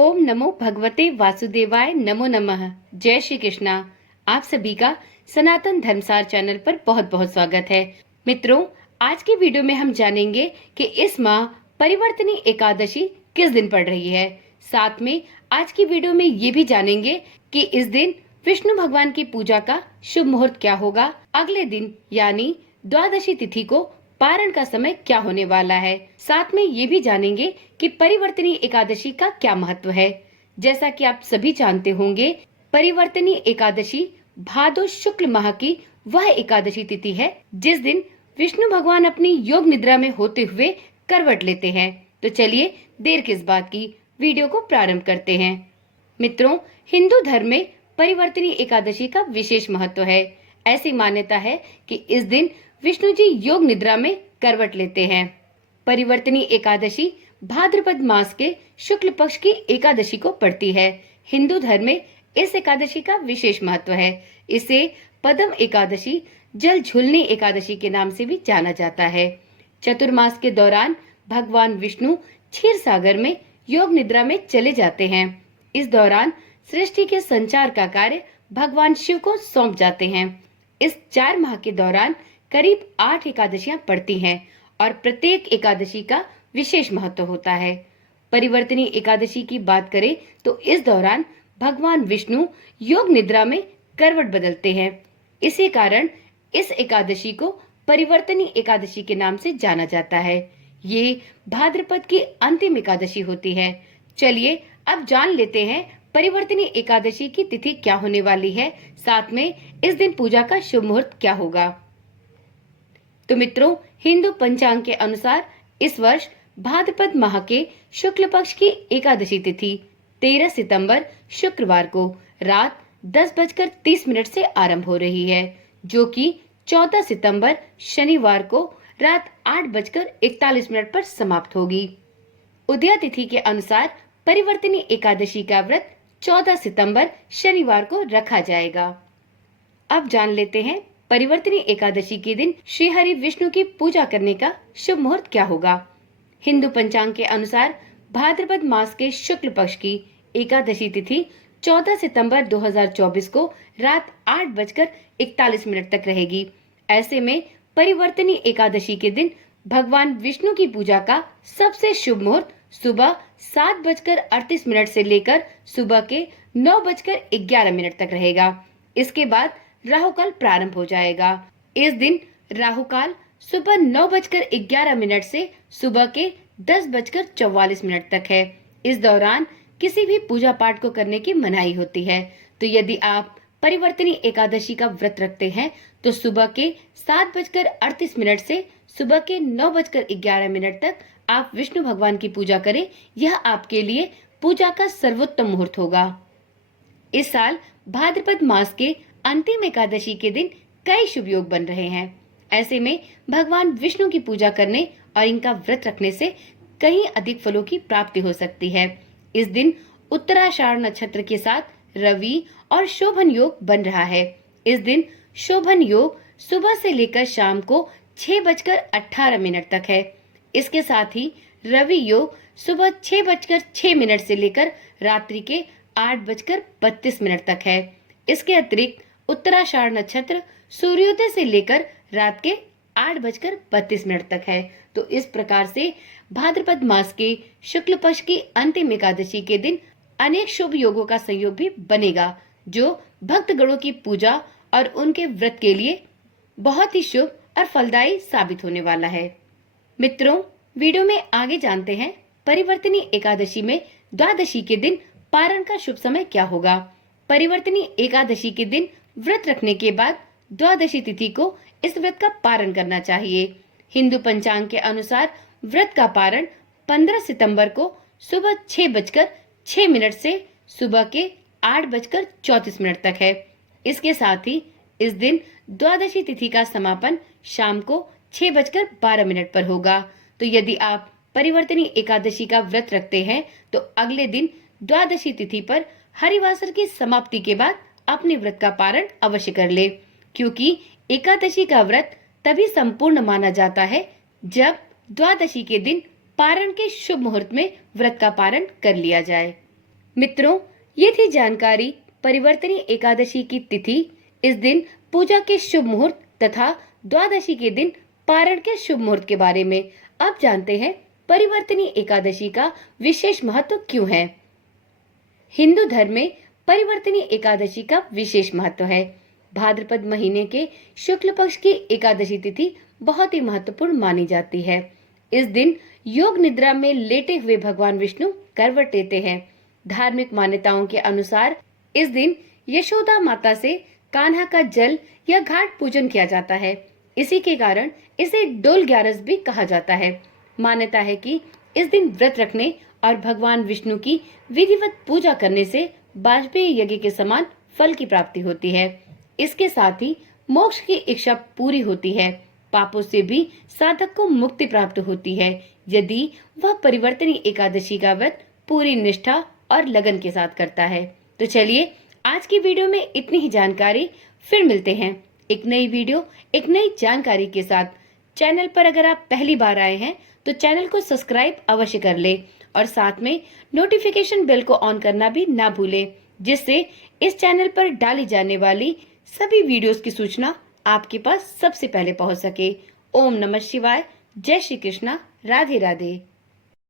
ओम नमो भगवते वासुदेवाय नमो नमः। जय श्री कृष्णा। आप सभी का सनातन धर्मसार चैनल पर बहुत बहुत स्वागत है। मित्रों, आज की वीडियो में हम जानेंगे कि इस माह परिवर्तनी एकादशी किस दिन पड़ रही है। साथ में आज की वीडियो में ये भी जानेंगे कि इस दिन विष्णु भगवान की पूजा का शुभ मुहूर्त क्या होगा। अगले दिन यानी द्वादशी तिथि को पारण का समय क्या होने वाला है। साथ में ये भी जानेंगे कि परिवर्तनी एकादशी का क्या महत्व है। जैसा कि आप सभी जानते होंगे, परिवर्तनी एकादशी भादो शुक्ल माह की वह एकादशी तिथि है जिस दिन विष्णु भगवान अपनी योग निद्रा में होते हुए करवट लेते हैं। तो चलिए देर किस बात की, वीडियो को प्रारंभ करते हैं। मित्रों, हिंदू धर्म में परिवर्तनी एकादशी का विशेष महत्व है। ऐसी मान्यता है कि इस दिन विष्णु जी योग निद्रा में करवट लेते हैं। परिवर्तनी एकादशी भाद्रपद मास के शुक्ल पक्ष की एकादशी को पड़ती है। हिंदू धर्म में इस एकादशी का विशेष महत्व है। इसे पद्म एकादशी, जल झुलनी एकादशी के नाम से भी जाना जाता है। चतुर्मास के दौरान भगवान विष्णु क्षीर सागर में योग निद्रा में चले जाते हैं। इस दौरान सृष्टि के संचार का कार्य भगवान शिव को सौंप जाते हैं। इस 4 माह के दौरान करीब 8 एकादशियां पड़ती हैं और प्रत्येक एकादशी का विशेष महत्व होता है। परिवर्तनी एकादशी की बात करें तो इस दौरान भगवान विष्णु योग निद्रा में करवट बदलते हैं। इसी कारण इस एकादशी को परिवर्तनी एकादशी के नाम से जाना जाता है। ये भाद्रपद की अंतिम एकादशी होती है। चलिए अब जान लेते हैं परिवर्तनी एकादशी की तिथि क्या होने वाली है, साथ में इस दिन पूजा का शुभ मुहूर्त क्या होगा। तो मित्रों, हिंदू पंचांग के अनुसार इस वर्ष भाद्रपद माह के शुक्ल पक्ष की एकादशी तिथि 13 सितंबर शुक्रवार को रात 10:30 से आरंभ हो रही है, जो कि 14 सितंबर शनिवार को रात 8:41 पर समाप्त होगी। उदया तिथि के अनुसार परिवर्तनी एकादशी का व्रत 14 सितंबर शनिवार को रखा जाएगा। अब जान लेते हैं परिवर्तनी एकादशी के दिन श्री हरि विष्णु की पूजा करने का शुभ मुहूर्त क्या होगा। हिंदू पंचांग के अनुसार भाद्रपद मास के शुक्ल पक्ष की एकादशी तिथि 14 सितंबर 2024 को रात 8:41 तक रहेगी। ऐसे में परिवर्तनी एकादशी के दिन भगवान विष्णु की पूजा का सबसे शुभ मुहूर्त सुबह 7:38 से लेकर सुबह के 9:11 तक रहेगा। इसके बाद राहु काल प्रारंभ हो जाएगा। इस दिन राहु काल सुबह 9:11 से सुबह के 10:44 तक है। इस दौरान किसी भी पूजा पाठ को करने की मनाही होती है। तो यदि आप परिवर्तनी एकादशी का व्रत रखते हैं तो सुबह के 7:38 से सुबह के 9:11 तक आप विष्णु भगवान की पूजा करें। यह आपके लिए पूजा का सर्वोत्तम मुहूर्त होगा। इस साल भाद्रपद मास के अंतिम एकादशी के दिन कई शुभ योग बन रहे हैं। ऐसे में भगवान विष्णु की पूजा करने और इनका व्रत रखने से कहीं अधिक फलों की प्राप्ति हो सकती है। इस दिन उत्तराषाढ़ नक्षत्र के साथ रवि और शोभन योग बन रहा है। इस दिन शोभन योग सुबह से लेकर शाम को 6:18 तक है। इसके साथ ही रवि योग सुबह 6:06 से लेकर रात्रि के 8:32 तक है। इसके अतिरिक्त उत्तराषाढ़ नक्षत्र सूर्योदय से लेकर रात के 8:32 तक है। तो इस प्रकार से भाद्रपद मास के शुक्ल पक्ष की अंतिम एकादशी के दिन अनेक शुभ योगों का संयोग भी बनेगा, जो भक्तगणों की पूजा और उनके व्रत के लिए बहुत ही शुभ और फलदायी साबित होने वाला है। मित्रों, वीडियो में आगे जानते हैं परिवर्तनी एकादशी में द्वादशी के दिन पारण का शुभ समय क्या होगा। परिवर्तनी एकादशी के दिन व्रत रखने के बाद द्वादशी तिथि को इस व्रत का पारण करना चाहिए। हिंदू पंचांग के अनुसार व्रत का पारण 15 सितंबर को सुबह 6:06 से सुबह के 8:34 तक है। इसके साथ ही इस दिन द्वादशी तिथि का समापन शाम को 6:12 पर होगा। तो यदि आप परिवर्तनी एकादशी का व्रत रखते हैं तो अगले दिन द्वादशी तिथि पर हरिवासर की समाप्ति के बाद अपने व्रत का पारण अवश्य कर ले, क्योंकि एकादशी का व्रत तभी संपूर्ण माना जाता है जब द्वादशी के दिन पारण के शुभ मुहूर्त में व्रत का पारण कर लिया जाए। मित्रों, ये थी जानकारी परिवर्तनी एकादशी की तिथि, इस दिन पूजा के शुभ मुहूर्त तथा द्वादशी के दिन पारण के शुभ मुहूर्त के बारे में। अब जानते हैं परिवर्तनी एकादशी का विशेष महत्व क्यों है। हिंदू धर्म में परिवर्तनी एकादशी का विशेष महत्व है। भाद्रपद महीने के शुक्ल पक्ष की एकादशी तिथि बहुत ही महत्वपूर्ण मानी जाती है। इस दिन योग निद्रा में लेटे हुए भगवान विष्णु करवट लेते हैं। धार्मिक मान्यताओं के अनुसार इस दिन यशोदा माता से कान्हा का जल या घाट पूजन किया जाता है। इसी के कारण इसे डोल ग्यारस भी कहा जाता है। मान्यता है कि इस दिन व्रत रखने और भगवान विष्णु की विधिवत पूजा करने से वाजपेयी यज्ञ के समान फल की प्राप्ति होती है। इसके साथ ही मोक्ष की इच्छा पूरी होती है। पापों से भी साधक को मुक्ति प्राप्त होती है यदि वह परिवर्तनी एकादशी का व्रत पूरी निष्ठा और लगन के साथ करता है। तो चलिए, आज की वीडियो में इतनी ही जानकारी। फिर मिलते हैं एक नई वीडियो, एक नई जानकारी के साथ। चैनल पर अगर आप पहली बार आए हैं तो चैनल को सब्सक्राइब अवश्य कर ले और साथ में नोटिफिकेशन बेल को ऑन करना भी ना भूलें, जिससे इस चैनल पर डाली जाने वाली सभी वीडियोस की सूचना आपके पास सबसे पहले पहुंच सके। ओम नमः शिवाय। जय श्री कृष्णा। राधे राधे।